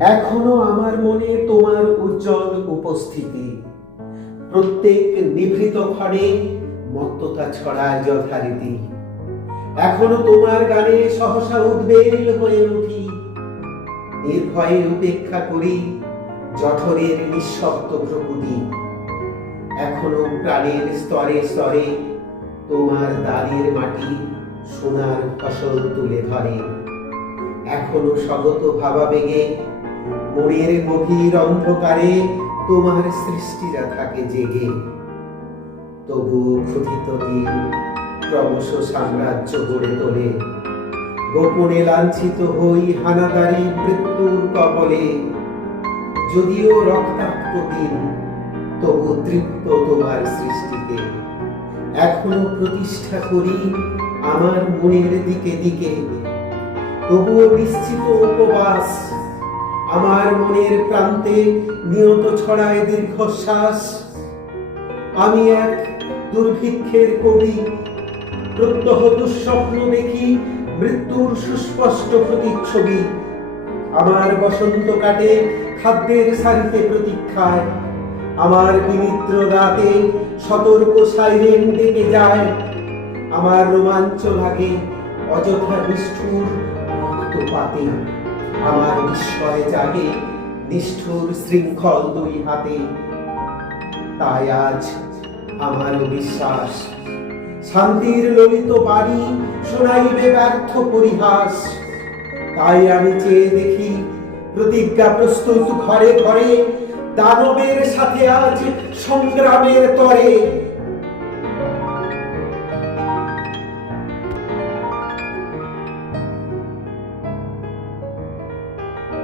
এখনও আমার মনে তোমার উজ্জ্বল উপস্থিতি। প্রত্যেক নিভৃত ঘরে মত্ততা ছড়ায় যথারীতি। এখনও তোমার গানে সহসা উদ্বেল হয়ে উঠি। নির্ভয়ে উপেক্ষা করি জঠরের নিঃশব্দ প্রকৃতি এখনও প্রাণের স্তরে স্তরে তোমার দাঁড়িয়ে মাটি সোনার ফসল তুলে ধরে। এখনও স্বগত ভাবাবেগে মনের গভীর অন্ধকারে তোমার সৃষ্টিরা থাকে জেগে। তবু ক্ষুধিত দিন ক্রমশ সাম্রাজ্য গড়ে তোলে। গোপনে লাঞ্ছিত হই হানাদারি মৃত্যুর কবলে। যদিও রক্তাক্ত দিন, তবু তৃপ্ত তোমার সৃষ্টিকে এখনও প্রতিষ্ঠা করি আমার মনের দিকে দিকে। তবুও নিশ্চিত উপবাস আমার মনের প্রান্তে নিয়ত ছড়ায় দীর্ঘশ্বাস। আমি এক দুর্ভিক্ষের কবি, প্রত্যহ দুঃস্বপ্ন দেখি মৃত্যুর সুস্পষ্ট প্রতিচ্ছবি। আমার বসন্ত কাটে খাদ্যের সারিতে প্রতীক্ষায়। আমার বিমিত্র রাতে সতর্ক সাইরেন ডেকে যায়। আমার রোমাঞ্চ লাগে অযথা নিষ্ঠুর রক্তপাতে। আমার বিস্ময়ে জাগে নিষ্ঠুর শৃঙ্খল দুই হাতে। তাই আজ আমার বিশ্বাস, শান্তির ললিত বাড়ি শোনাইবে ব্যর্থ পরিহাস। তাই আমি চেয়ে দেখি, প্রতিজ্ঞা প্রস্তুত ঘরে ঘরে, দানবের সাথে আজ সংগ্রামের তরে।